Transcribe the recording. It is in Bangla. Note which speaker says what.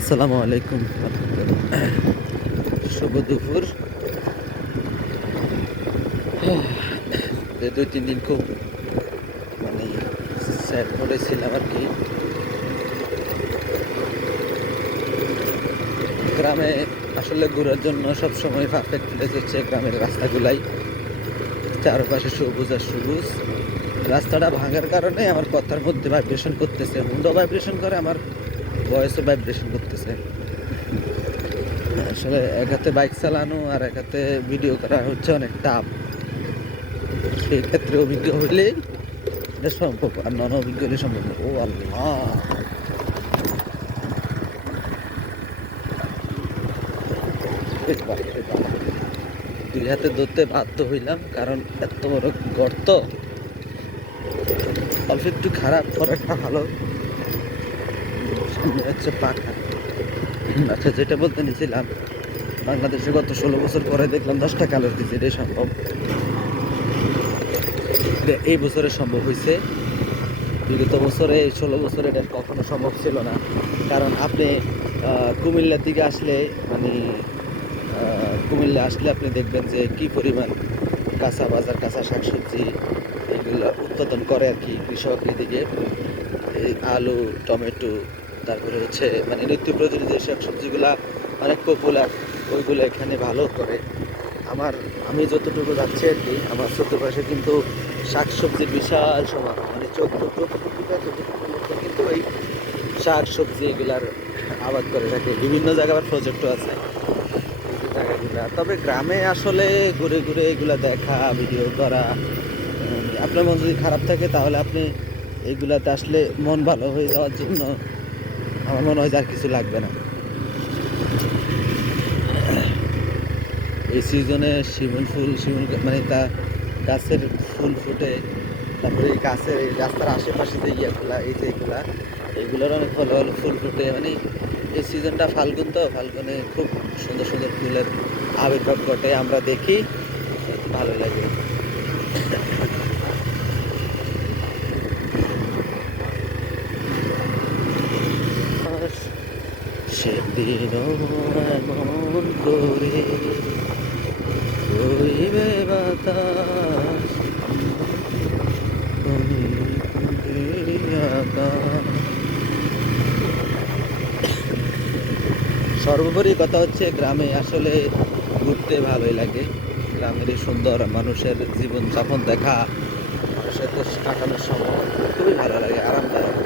Speaker 1: আসসালামু আলাইকুম। শুভ দুপুর। দুই তিন দিন খুব মানে স্যার মোডে ছিলাম আর কি। গ্রামে আসলে ঘোরার জন্য সবসময় পারফেক্ট প্লেস হচ্ছে গ্রামের রাস্তাগুলাই। চারপাশে সবুজ আর সবুজ। রাস্তাটা ভাঙার কারণে আমার কথার মধ্যে ভাইব্রেশন করতেছে। হুন্ডো ভাইব্রেশন করে আমার ভয়েসও ভাইব্রেশন করতেছে। আসলে এক হাতে বাইক চালানো আর এক হাতে ভিডিও করা হচ্ছে অনেক টাফ সেই ক্ষেত্রে অভিজ্ঞ হইলেই এটা সম্ভব আর নন অভিজ্ঞ হলে সম্ভব ও আল্লাহ। দুই হাতে ধরতে বাধ্য হইলাম কারণ এত বড় গর্ত। অল্প একটু খারাপ করাটা ভালো। সামনে হচ্ছে পাখা আচ্ছা যেটা বলতে নিছিলাম, বাংলাদেশে গত ষোলো বছর পরে দেখলাম দশটা কালার দিচ্ছে এটাই সম্ভব। এই বছরে সম্ভব হয়েছে বিগত বছরে ষোলো বছরে এটা কখনো সম্ভব ছিল না। কারণ আপনি কুমিল্লার দিকে আসলে মানে কুমিল্লা আসলে আপনি দেখবেন যে কি পরিমাণ কাঁচা বাজার, কাঁচা শাকসবজি এগুলো উৎপাদন করে আর কি কৃষক এদিকে। আলু, টমেটো তারপরে হচ্ছে মানে নিত্য প্রয়োজনীয় যে শাকসবজিগুলা অনেক পপুলার ওইগুলো এখানে ভালো করে। আমার, আমি যতটুকু যাচ্ছি আর কি, আমার চতুর্পাশে কিন্তু শাকসবজির বিশাল সমারোহ মানে চোদ্দ যতটুকু যায় ততটুকু লোকে কিন্তু ওই শাক সবজি এগুলার আবাদ করে থাকে। বিভিন্ন জায়গায় আবার প্রজেক্টও আছে। তবে গ্রামে আসলে ঘুরে ঘুরে এগুলা দেখা ভিডিও করা আপনার মন যদি খারাপ থাকে তাহলে আপনি এগুলাতে আসলে মন ভালো হয়ে যাওয়ার জন্য আমার মনে হয় আর কিছু লাগবে না। এই সিজনে শিমুল ফুল, শিমুল মানে তা গাছের ফুল ফুটে, তারপরে এই গাছের এই রাস্তার আশেপাশে যে ইয়েগুলা, এই যে এগুলা, এগুলোর অনেক ভালো ভালো ফুল ফুটে। মানে এই সিজনটা ফাল্গুন তো, ফাল্গুনে খুব সুন্দর সুন্দর ফুলের আবির্ভাব ঘটে, আমরা দেখি। ভালো লাগে আর সেদিন এমন করে বইবে বাতাস সর্বোপরি কথা হচ্ছে, গ্রামে আসলে ঘুরতে ভালোই লাগে। গ্রামের সুন্দর মানুষের জীবনযাপন দেখা, মানুষের কাটানোর সময় খুবই ভালো লাগে, আরামদায়ক।